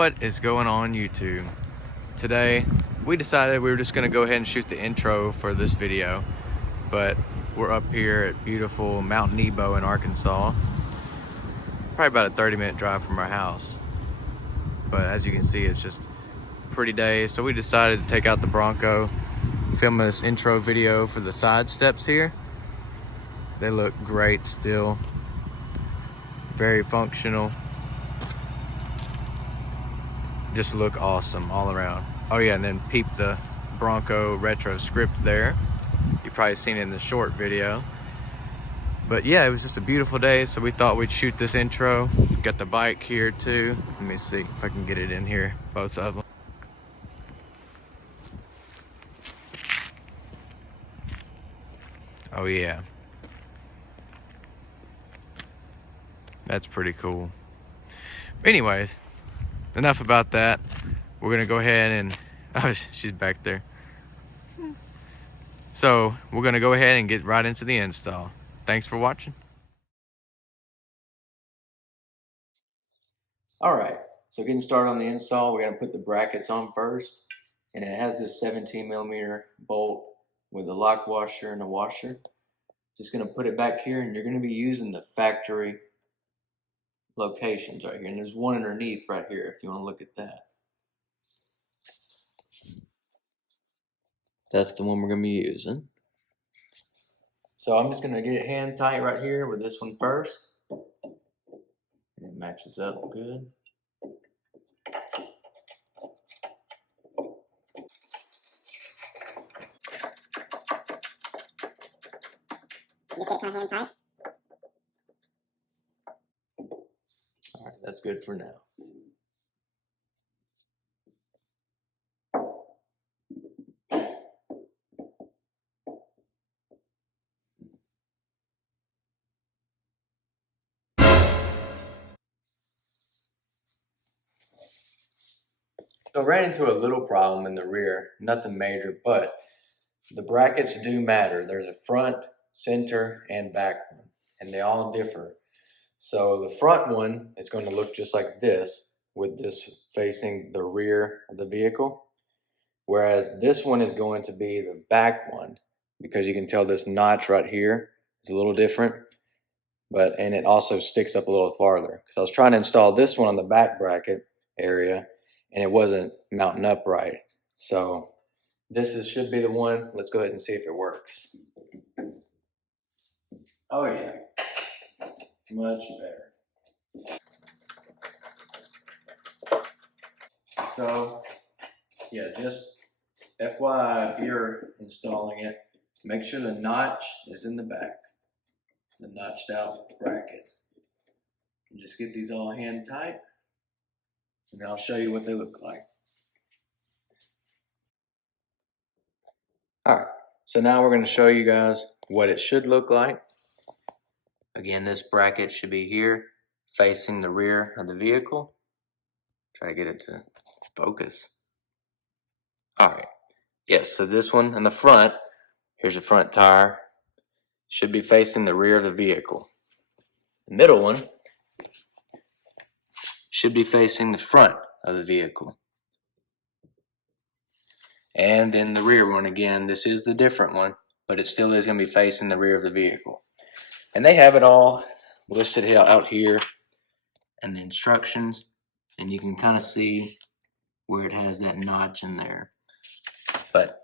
What is going on YouTube? Today we decided we were just going to go ahead and shoot the intro for this video, but we're up here at beautiful Mount Nebo in Arkansas, probably about a 30-minute drive from our house. But as you can see, it's just a pretty day, so we decided to take out the Bronco, film this intro video for the side steps here. They look great still, very functional. Just look awesome all around. Oh yeah, and then peep the Bronco retro script there. You've probably seen it in the short video. But yeah, it was just a beautiful day, so we thought we'd shoot this intro. Got the bike here too. Let me see if I can get it in here, both of them. Oh yeah. That's pretty cool. Anyways, enough about that. We're gonna go ahead and, oh, she's back there. So we're gonna go ahead and get right into the install. Thanks for watching. All right, so getting started on the install, we're gonna put the brackets on first. And it has this 17mm bolt with a lock washer and a washer. Just gonna put it back here, and you're gonna be using the factory locations right here. And there's one underneath right here if you wanna look at that. That's the one we're gonna be using. So I'm just gonna get it hand tight right here with this one first. And it matches up good. Just get it kind of hand tight. All right, that's good for now. So I ran into a little problem in the rear, nothing major, but the brackets do matter. There's a front, center, and back one, and they all differ. So the front one is going to look just like this, with this facing the rear of the vehicle, whereas this one is going to be the back one, because you can tell this notch right here is a little different, and it also sticks up a little farther. Because I was trying to install this one on the back bracket area, and it wasn't mounting up right. So this should be the one. Let's go ahead and see if it works. Oh yeah, much better. So yeah, just FYI, if you're installing it, make sure the notch is in the back, the notched out bracket. And just get these all hand tight, and I'll show you what they look like. All right, so now we're going to show you guys what it should look like. Again, this bracket should be here, facing the rear of the vehicle. Try to get it to focus. All right, yes, so this one in the front, here's the front tire, should be facing the rear of the vehicle. The middle one should be facing the front of the vehicle. And then the rear one, again, this is the different one, but it still is going to be facing the rear of the vehicle. And they have it all listed out here in the instructions, and you can kind of see where it has that notch in there. But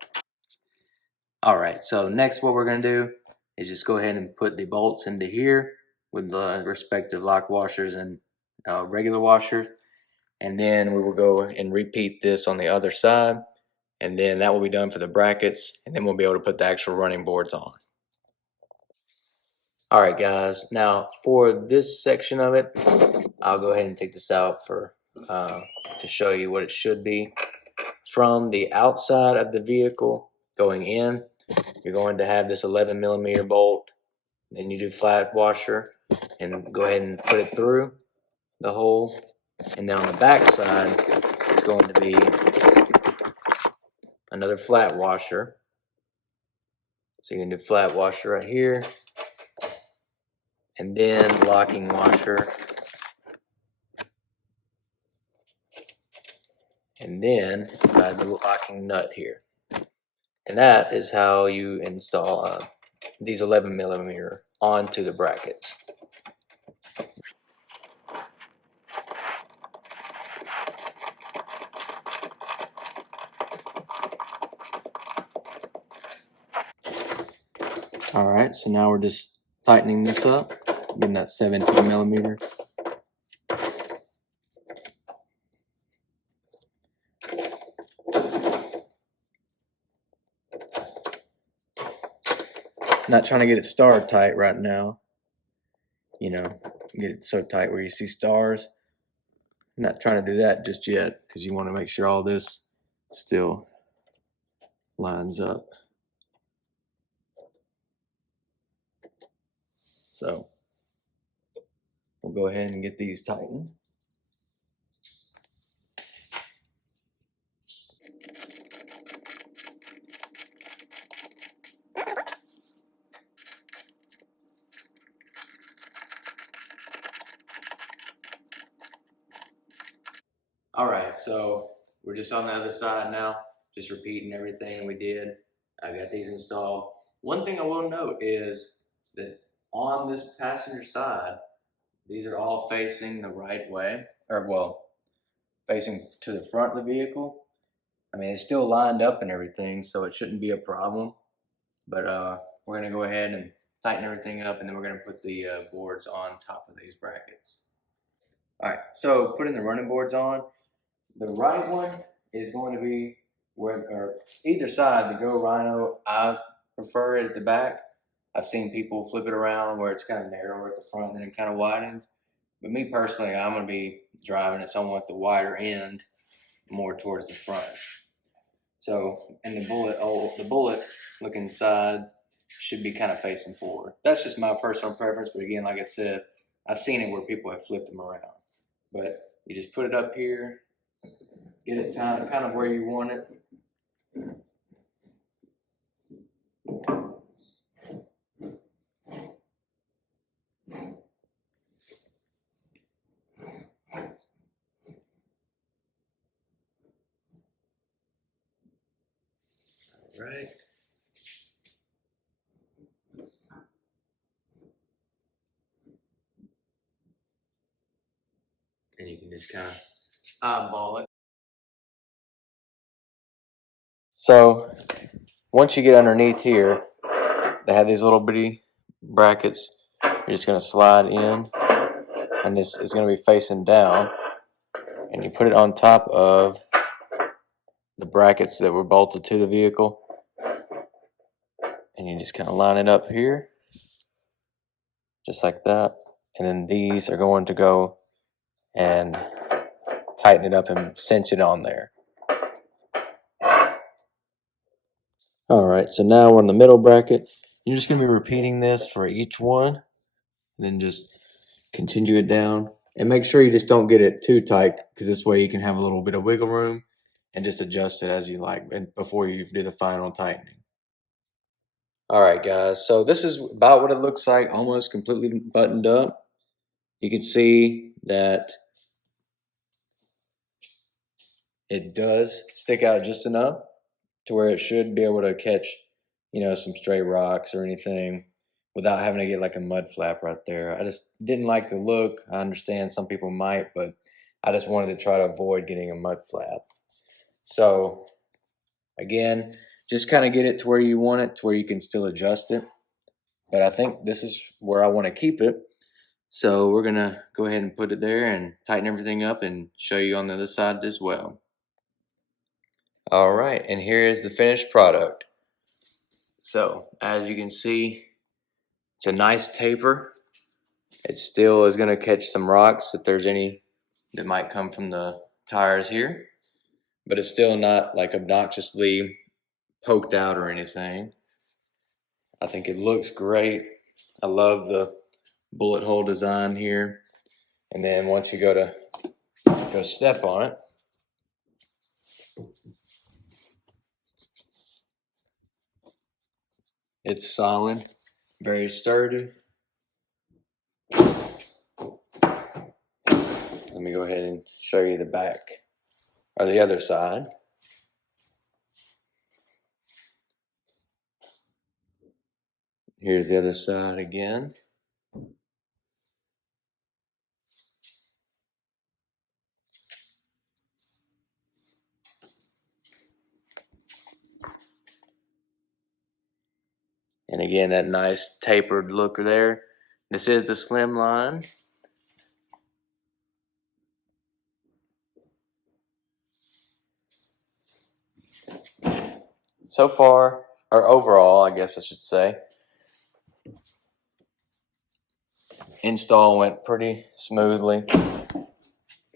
all right, so next what we're going to do is just go ahead and put the bolts into here with the respective lock washers and regular washers, and then we will go and repeat this on the other side, and then that will be done for the brackets, and then we'll be able to put the actual running boards on. All right, guys, now for this section of it, I'll go ahead and take this out for to show you what it should be. From the outside of the vehicle going in, you're going to have this 11mm bolt. Then you do flat washer and go ahead and put it through the hole. And then on the back side, it's going to be another flat washer. So you can do flat washer right here, and then locking washer and then the locking nut here. And that is how you install these 11mm onto the brackets. Alright, so now we're just tightening this up, getting that 17mm. Not trying to get it star tight right now, you know, get it so tight where you see stars. I'm not trying to do that just yet because you want to make sure all this still lines up. So we'll go ahead and get these tightened. All right, so we're just on the other side now, just repeating everything we did. I got these installed. One thing I will note is that on this passenger side, these are all facing the right way, or well, facing to the front of the vehicle. I mean, it's still lined up and everything, so it shouldn't be a problem. But we're gonna go ahead and tighten everything up, and then we're gonna put the boards on top of these brackets. All right, so putting the running boards on, the right one is going to be where, or either side, the GoRhino, I prefer it at the back. I've seen people flip it around where it's kind of narrower at the front and then it kind of widens. But me personally, I'm going to be driving it somewhat the wider end, more towards the front. So, and the bullet looking side should be kind of facing forward. That's just my personal preference. But again, like I said, I've seen it where people have flipped them around. But you just put it up here, get it kind of where you want it. Right. And you can just kind of eyeball it. So once you get underneath here, they have these little bitty brackets. You're just going to slide in, and this is going to be facing down, and you put it on top of the brackets that were bolted to the vehicle, and you just kind of line it up here, just like that. And then these are going to go and tighten it up and cinch it on there. All right, so now we're in the middle bracket. You're just going to be repeating this for each one, and then just continue it down. And make sure you just don't get it too tight, because this way you can have a little bit of wiggle room and just adjust it as you like before you do the final tightening. All right, guys, so this is about what it looks like, almost completely buttoned up. You can see that it does stick out just enough to where it should be able to catch, you know, some stray rocks or anything without having to get like a mud flap right there. I just didn't like the look. I understand some people might, but I just wanted to try to avoid getting a mud flap. So again, just kind of get it to where you want it, to where you can still adjust it. But I think this is where I want to keep it. So we're going to go ahead and put it there and tighten everything up and show you on the other side as well. All right, and here is the finished product. So as you can see, it's a nice taper. It still is going to catch some rocks if there's any that might come from the tires here, but it's still not like obnoxiously poked out or anything. I think it looks great. I love the bullet hole design here. And then once you go step on it, it's solid, very sturdy. Let me go ahead and show you the back. or the other side. Here's the other side again. And again, that nice tapered look there. This is the slim line. So far, or overall, I guess I should say, install went pretty smoothly. A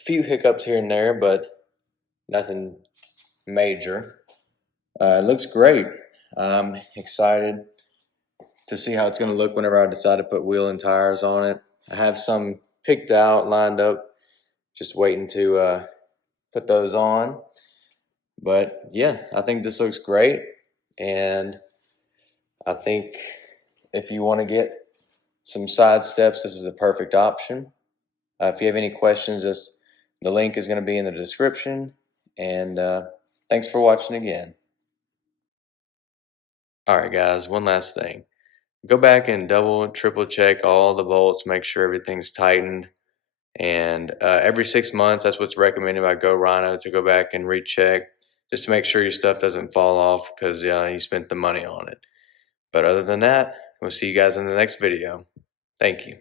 few hiccups here and there, but nothing major. It looks great. I'm excited to see how it's going to look whenever I decide to put wheel and tires on it. I have some picked out, lined up, just waiting to put those on. But yeah, I think this looks great, and I think if you want to get some side steps, this is a perfect option. If you have any questions, the link is going to be in the description, and thanks for watching again. All right, guys, one last thing. Go back and double, triple check all the bolts, make sure everything's tightened. And every 6 months, that's what's recommended by GoRhino, to go back and recheck just to make sure your stuff doesn't fall off because you spent the money on it. But other than that, we'll see you guys in the next video. Thank you.